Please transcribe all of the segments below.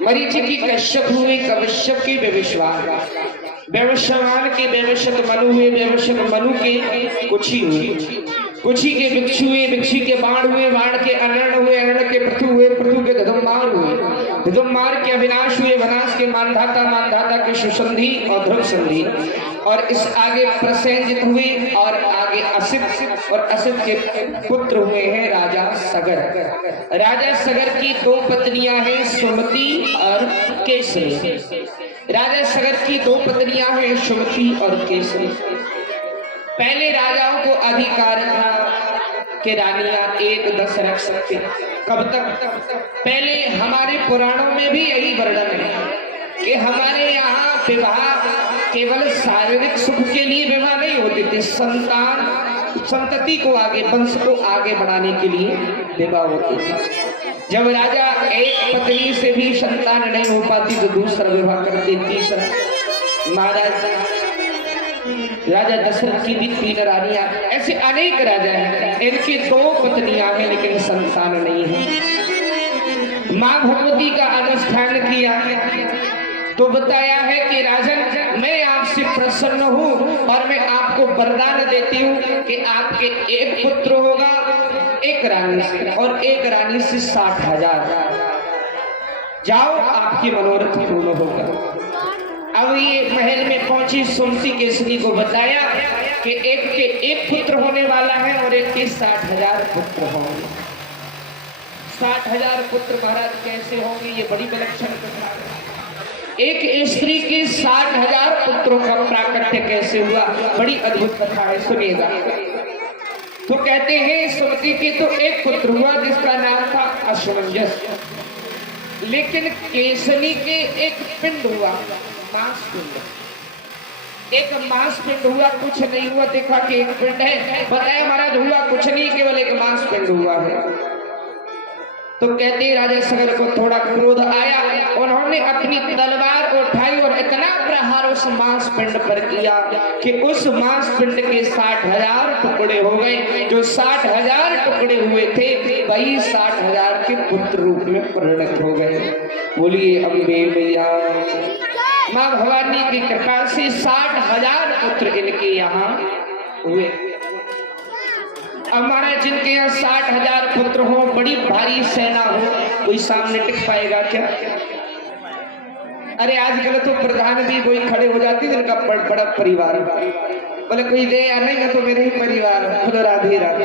मरीचि कश्यप हुए, कश्यप के विवस्वान, विवस्वान के विवस्वत मनु हुए, विवस्वत मनु के कुक्षी हुए, कुक्षी के भिक्षु हुए, भिक्षु के बाण हुए, बाण के अनर्ण हुए, अनर्ण के पृथु हुए, पृथु के धुम्मार हुए, धुम्मार के अविनाश हुए, विनाश के मानधाता, मानधाता के सुसंधि और ध्रुव संधि, और इस आगे प्रसेंजित हुए, और आगे असित, और असित के पुत्र हुए हैं राजा सगर। राजा सगर की दो पत्नियां हैं, सुमति और केसरी। राजा सगर की दो पत्नियां हैं, सुमति और केसरी। पहले राजाओं को अधिकार था कि रानियां 1-10 रख सकते। कब तक? पहले हमारे पुराणों में भी यही वर्णन है कि हमारे यहाँ विवाह केवल शारीरिक सुख के लिए विवाह नहीं होते थे, संतति को आगे, वंश को आगे बढ़ाने के लिए विवाह होते थे। जब राजा एक पत्नी से भी संतान नहीं हो पाती तो दूसरा विवाह करते, तीसरा। महाराज राजा दशरथ की भी 3 रानियां, ऐसे अनेक राजा हैं, इनकी 2 पत्नियां हैं लेकिन संतान नहीं है। मां भगवती का अनुष्ठान किया तो बताया है कि राजन मैं आपसे प्रसन्न हूँ और मैं आपको वरदान देती हूँ कि आपके एक पुत्र होगा एक रानी से, और एक रानी से 60,000। जाओ आपकी मनोरथ पूर्ण होगा। अब ये महल में पहुंची सुमति केसरी को बताया कि एक के एक पुत्र होने वाला है और एक के 60,000 पुत्र होंगे। 60,000 पुत्र महाराज कैसे होंगे, ये बड़ी विलक्षण कथा है। एक स्त्री के 60,000 पुत्रों का प्राकट्य कैसे हुआ, बड़ी अद्भुत कथा है, सुनिएगा। तो कहते हैं सुमति के तो एक पुत्र हुआ जिसका नाम था असमंजस, लेकिन केसरी के एक पिंड हुआ, मांस पिंड। एक मांस पिंड हुआ, कुछ नहीं हुआ, देखा कि एक पिंड है, बताया महाराज हुआ कुछ नहीं, केवल एक मांस पिंड हुआ है। तो कहते राजा सगर को थोड़ा क्रोध आया, उन्होंने अपनी तलवार उठाई और इतना प्रहार उस मांस पिंड पर किया कि उस मांस पिंड के 60,000 टुकड़े हो गए। जो 60,000 टुकड़े हुए थे वही 60,000 के पुत्र रूप में परिणत हो गए। बोलिए अम्बे मैया। माँ भवानी की कृपा से 60,000 पुत्र इनके यहाँ हुए। अब महाराज जिनके यहाँ 60,000 पुत्र हो, बड़ी भारी सेना हो, कोई सामने टिक पाएगा क्या? अरे आजकल तो प्रधान भी कोई खड़े हो जाती है, इनका बड़ा परिवार, बोले कोई दे या नहीं ना तो मेरे ही परिवार, बोलो राधे राधे।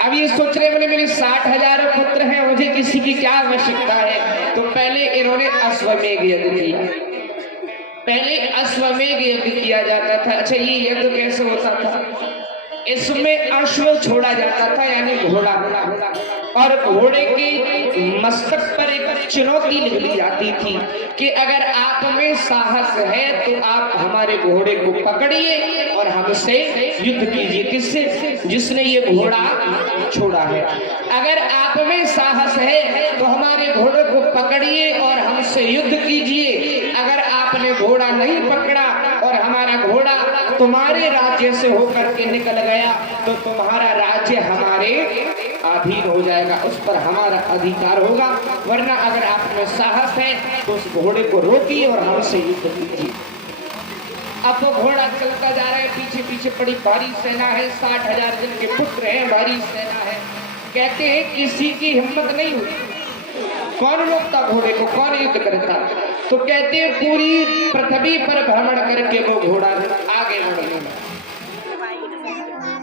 अब ये सोच रहे बोले मेरे 60,000 पुत्र हैं, मुझे किसी की क्या आवश्यकता है। तो पहले इन्होंने अश्वमेध यज्ञ किया। पहले अश्वमेध यज्ञ किया जाता था। अच्छा ये यज्ञ कैसे होता था? इसमें अश्व छोड़ा जाता था यानी घोड़ा, और घोड़े के मस्तक पर एक चुनौती लिख दी जाती थी कि अगर आप में साहस है तो आप हमारे घोड़े को पकड़िए और हमसे युद्ध कीजिए। किससे? जिसने ये घोड़ा छोड़ा है। अगर आप में साहस है तो हमारे घोड़े को पकड़िए और हमसे युद्ध कीजिए। अगर आपने घोड़ा नहीं पकड़ा और हमारा घोड़ा तुम्हारे राज्य से होकर के निकल गया तो तुम्हारा राज्य हमारे अधीन हो जाएगा, उस पर हमारा अधिकार होगा। वरना अगर आप में साहस है तो उस घोड़े को रोकिए और हमसे युद्ध कीजिए। अब वो घोड़ा चलता जा रहा है, पीछे पीछे बड़ी भारी सेना है, 60,000 जिनके पुत्र हैं, भारी सेना है। कहते हैं किसी की हिम्मत नहीं हुई, कौन रोकता घोड़े को, कौन युद्ध करता? तो कहते हैं पूरी पृथ्वी पर भ्रमण करके वो घोड़ा आगे बढ़ने लगा।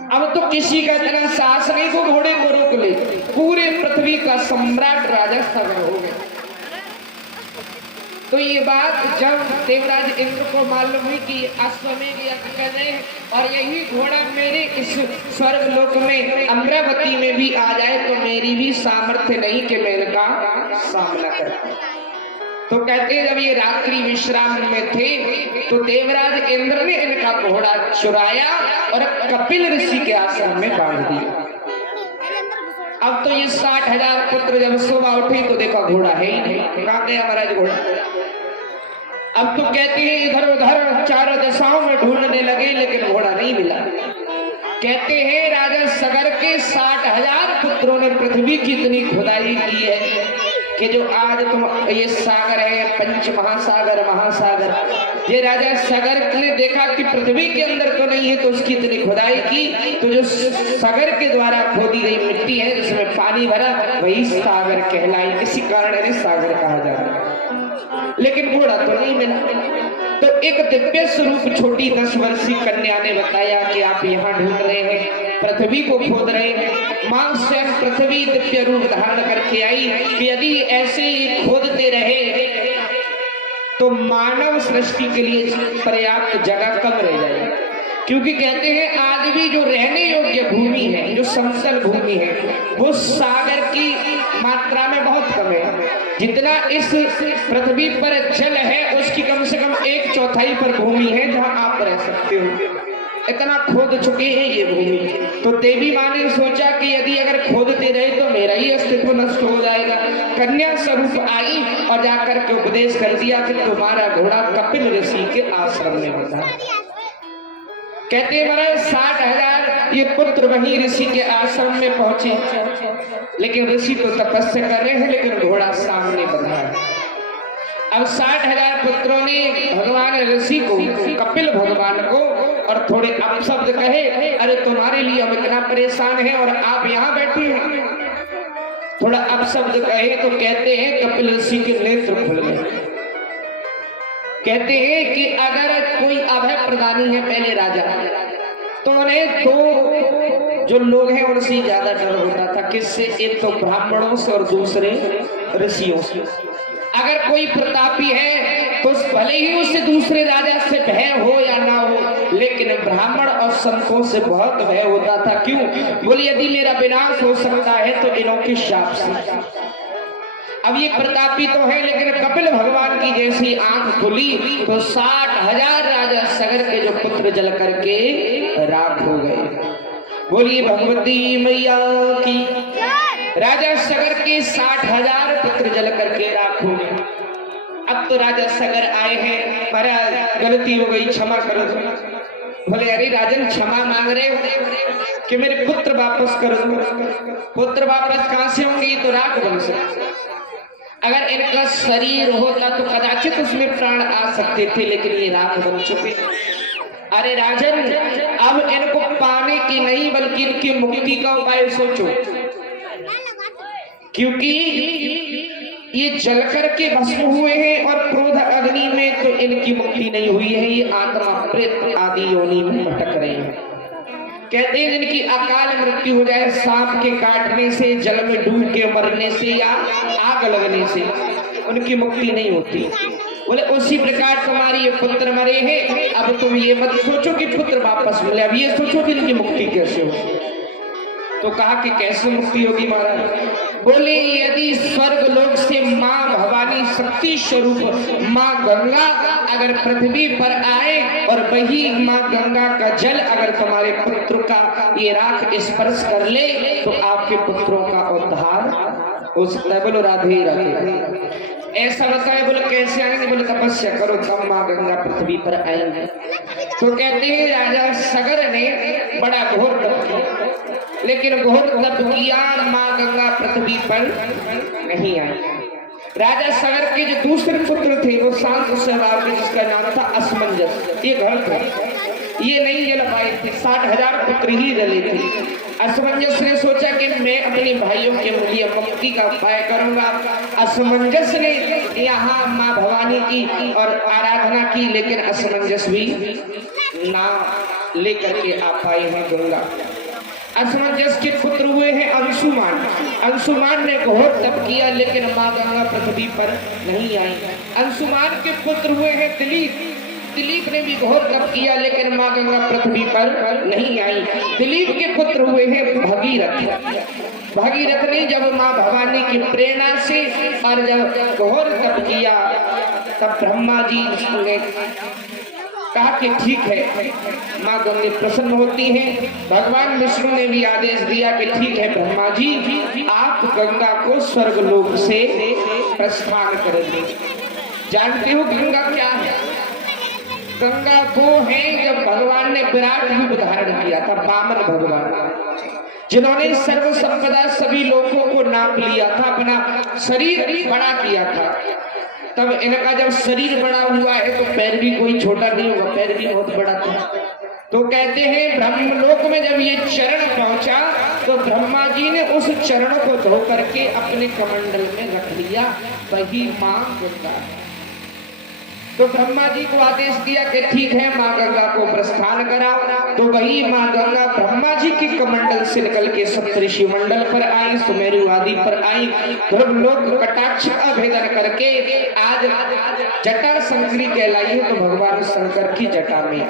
अब तो किसी का इतना साहस नहीं को घोड़े को रोक ले, पूरे पृथ्वी का सम्राट राजा सगर हो गया। तो ये बात जब देवराज इंद्र को मालूम हुई कि अश्वमेध यज्ञ कर रहे हैं और यही घोड़ा मेरे इस स्वर्ग लोक में अमरावती में भी आ जाए तो मेरी भी सामर्थ्य नहीं कि मैं इनका सामना कर। तो कहते हैं जब ये रात्रि विश्राम में थे तो देवराज इंद्र ने इनका घोड़ा चुराया और कपिल ऋषि के आश्रम में बांध दिया। अब तो ये 60,000 पुत्र जब सुबह उठे तो देखा घोड़ा है ही नहीं, कहाँ गया महाराज घोड़ा? अब तो कहते हैं इधर उधर चारों दिशाओं में ढूंढने लगे लेकिन घोड़ा नहीं मिला। कहते हैं राजा सगर के 60,000 पुत्रों ने पृथ्वी की इतनी खुदाई की है, कि जो आज तुम ये सागर है, पंच महासागर महासागर, ये राजा सागर ने देखा कि पृथ्वी के अंदर तो नहीं है, तो उसकी इतनी खुदाई की, तो जो सागर के द्वारा खोदी गई मिट्टी है जिसमें पानी भरा वही सागर कहलाई, इसी कारण इन्हें सागर कहा जाता है। लेकिन घोड़ा तो नहीं मिला, तो एक दिव्य स्वरूप छोटी 10 वर्षीय कन्या ने बताया कि आप यहाँ ढूंढ रहे हैं, पृथ्वी को खोद रहे हैं। मां स्वयं पृथ्वी दिव्य रूप धारण करके आई कि यदि ऐसे ही खोदते रहे तो मानव सृष्टि के लिए पर्याप्त जगह कम रह जाएगी, क्योंकि कहते हैं आज भी जो रहने योग्य भूमि है, जो समतल भूमि है, वो सागर की मात्रा में बहुत कम है। जितना इस पृथ्वी पर जल है उसकी कम से कम 1/4 पर भूमि है जहां आप रह सकते हो, इतना खोद चुके हैं ये भूमि। तो देवी माँ ने सोचा कि यदि अगर खोदते रहे तो मेरा ही अस्तित्व नष्ट हो जाएगा। कन्या स्वरूप आई और जाकर के उपदेश कर दिया कि तुम्हारा घोड़ा कपिल ऋषि के आश्रम में होता है। कहते महाराज 60,000 ये पुत्र वही ऋषि के आश्रम में पहुंचे, लेकिन ऋषि तो तपस्या कर रहे हैं, लेकिन घोड़ा सामने बंधा है। अब 60,000 पुत्रों ने भगवान ऋषि को, कपिल भगवान को, और थोड़े अपशब्द कहे, अरे तुम्हारे लिए हम इतना परेशान हैं और आप यहाँ बैठे हैं। थोड़ा अपशब्द कहे तो कहते हैं कपिल ऋषि के नेत्र खुल गए। कहते हैं कि अगर कोई अभय प्रदानी है पहले राजा, तो उन्हें तो जो लोग हैं उनसे ज्यादा डर होता था। किससे? एक तो ब्राह्मणों से और दूसरे ऋषियों से। अगर कोई प्रतापी है तो भले ही उससे दूसरे राजा से भय हो या ना हो, लेकिन ब्राह्मण और संतों से बहुत भय होता था। क्यों? बोले यदि मेरा विनाश हो सकता है तो इनों के शाप से। अब ये प्रतापी तो है, लेकिन कपिल भगवान की जैसी आंख खुली तो 60,000 राजा सागर के जो पुत्र जल करके राख हो गए। बोलिए भगवती मैया की। राजा सागर के 60,000 पुत्र जल करके राख हो गए। अब तो राजा सागर आए हैं, महाराज गलती हो गई, क्षमा करो। बोले अरे राजन क्षमा मांग रहे हो कि मेरे पुत्र वापस करो। पुत्र वापस कहां से होंगे? तो राख बन सकते। अगर इनका शरीर होता तो कदाचित उसमें प्राण आ सकते थे, लेकिन ये राख बन चुके। अरे राजन, अब इनको पाने की नहीं बल्कि इनकी मुक्ति का उपाय सोचो, क्योंकि ये जलकर के भस्म हुए हैं और क्रोध अग्नि में तो इनकी मुक्ति नहीं हुई है। ये आत्मा प्रेत आदि योनि में भटक रहे हैं। कहते हैं जिनकी अकाल मृत्यु हो जाए सांप के काटने से, जल में डूब के मरने से या आग लगने से, उनकी मुक्ति नहीं होती। बोले उसी प्रकार तुम्हारे ये पुत्र मरे हैं, अब तुम ये मत सोचो कि पुत्र वापस मिले, अब ये सोचो कि इनकी मुक्ति कैसे हो। तो कहा कि कैसे मुक्ति होगी महाराज? बोले यदि स्वर्ग लोक से माँ भवानी शक्ति स्वरूप माँ गंगा अगर पृथ्वी पर आए और वही माँ गंगा का जल अगर तुम्हारे पुत्र का ये राख स्पर्श कर ले तो आपके पुत्रों का उद्धार हो सकता है। बोलो राधे राधे। ऐसा बताए। बोले कैसे आएंगे? बोले तपस्या करो तब माँ गंगा पृथ्वी पर आएंगे। तो कहते हैं राजा सागर ने बड़ा घोर तप किया, लेकिन घोर तप किया माँ गंगा पृथ्वी पर नहीं आई। राजा सागर के जो दूसरे पुत्र थे वो शांत स्वभाव के, जिसका नाम था असमंजस। ये घर था, ये नहीं जल पाए थे, 60,000 पुत्र ही जले थे। असमंजस ने सोचा कि मैं अपने भाइयों के लिए मुक्ति का उपाय करूंगा। असमंजस ने यहाँ माँ भवानी की और आराधना की, लेकिन असमंजस भी ना लेकर के आ पाए हैं गंगा। असमंजस के पुत्र हुए हैं अंशुमान। अंशुमान ने घोर तप किया, लेकिन माँ गंगा पृथ्वी पर नहीं आई। अंशुमान के पुत्र हुए हैं दिलीप। दिलीप ने भी घोर तप किया, लेकिन माँ गंगा पृथ्वी पर नहीं आई। दिलीप के पुत्र हुए हैं भगीरथ। भगीरथ ने जब माँ भवानी की प्रेरणा से और जब घोर तप किया तब ब्रह्मा जी ने कहा कि ठीक है, माँ गंगा प्रसन्न होती हैं। भगवान विष्णु ने भी आदेश दिया कि ठीक है ब्रह्मा जी, आप गंगा को स्वर्ग लोक से प्रस्थान करेंगे। जानते हो गंगा क्या है? गंगा वो है जब भगवान ने विराट रूप धारण किया था, वामन भगवान। जिन्होंने सर्व संपदा सभी लोगों को नाप लिया था, अपना शरीर बड़ा किया था। तब इनका जब शरीर बड़ा हुआ है तो पैर भी कोई छोटा नहीं हुआ, पैर भी बहुत बड़ा था। तो कहते हैं ब्रह्मलोक में जब ये चरण पहुंचा तो ब्रह्मा जी ने उस चरण को धो करके अपने कमंडल में रख लिया, वही मां गंगा। तो ब्रह्मा जी को आदेश दिया कि ठीक है, मां गंगा को प्रस्थान कराओ। तो वही मां गंगा ब्रह्मा जी के कमंडल से निकल के सप्तऋषि मंडल पर आई, सुमेरु आदि पर आई, ध्रुवलोक कटाक्ष का भेदन करके आज जटा शंकरी कहलाई है। तो भगवान शंकर की जटा में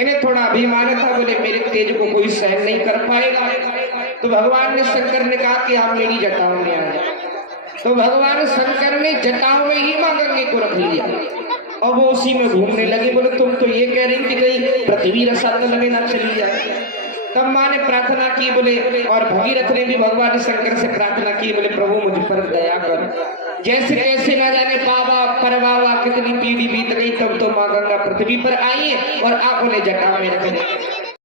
इन्हें थोड़ा अभिमान था, बोले मेरे तेज को कोई सहन नहीं कर पाएगा। तो भगवान ने शंकर ने कहा कि आप मेरी जटाओं में आए। तो भगवान शंकर ने जटाओं में ही मां गंगे को रख लिया और वो उसी में घूमने लगे। बोले तुम तो ये कह रही थी कहीं पृथ्वी रसातल लगे ना चली जाए। तब मां ने प्रार्थना की, बोले और भगीरथ ने भी भगवान शंकर से प्रार्थना की, बोले प्रभु मुझ पर दया कर। जैसे कैसे ना जाने बाबा परबाबा कितनी पीढ़ी बीत गई, तब तो मां गंगा पृथ्वी पर आई है और आप उन्हें जटा में रख दिया।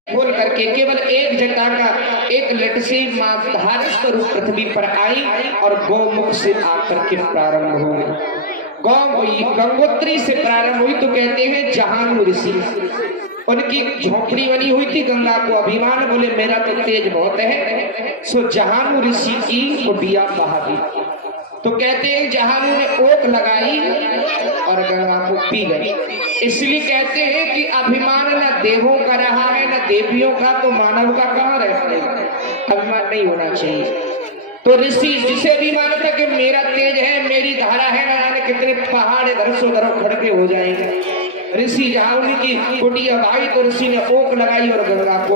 बोल करके केवल एक जटा का एक लट से मां धारण स्वरूप पृथ्वी पर आई और गौमुख से आकर के प्रारंभ हो गई। गंगोत्री से प्रारंभ हुई। तो कहते हैं जहानु ऋषि, उनकी झोपड़ी बनी हुई थी। गंगा को अभिमान, बोले मेरा तो तेज बहुत है। सो जहानु ऋषि की कुटिया बहा दी। तो कहते हैं जहानु ने ओक लगाई और गंगा को पी गई। इसलिए कहते हैं कि अभिमान न देवों का रहा है न देवियों का, तो मानव का कहाँ रहेगा? अभिमान नहीं होना चाहिए। तो ऋषि जिसे अभिमान था कि मेरा तेज है, मेरी धारा है, न जाने कितने पहाड़ इधर से उधर खड़के हो जाएंगे। ऋषि जहां उनकी कुटिया भाई, तो ऋषि ने ओक लगाई और गंगा को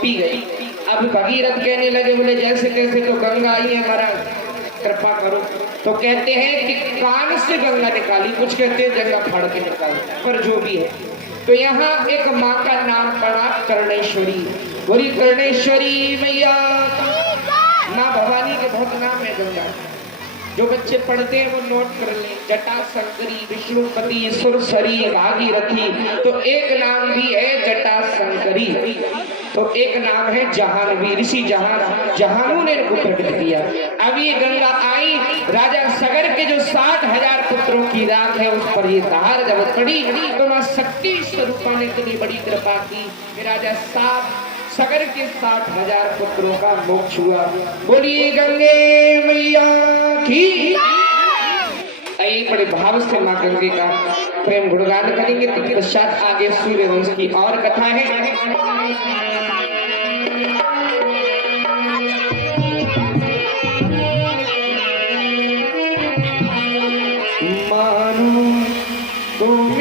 पी गई। अब भगीरथ कहने लगे, बोले जैसे तैसे तो गंगा आई है, महाराज कृपा करो। तो कहते हैं कि कान से गंगा निकाली, कुछ कहते हैं जंगा फाड़ के निकाली, पर जो भी है। तो यहाँ एक माँ का नाम पड़ा कर्णेश्वरी। बोली कर्णेश्वरी मैया। माँ भवानी के बहुत नाम है गंगा, जो बच्चे पढ़ते हैं वो नोट कर ले। जटा शंकरी, विष्णुपति, सुरसरी, भागीरथी। तो एक नाम भी है जटा शंकरी, तो एक नाम है जहानवी। ऋषि जहानु ने इनको प्रकट किया। अब ये गंगा आई, राजा सगर के जो 60,000 पुत्रों की राख है उस पर ये धार जब पड़ी तो मां शक्ति स्वरूपा ने इतनी बड़ी कृपा की कि राजा सगर के 60,000 पुत्रों का मोक्ष हुआ। बोलिए गंगे मैया की। एक बड़े भाव से मां गंगे का प्रेम गुणगान करेंगे। तो पश्चात आगे सूर्यवंश की और कथा है। मानो तुम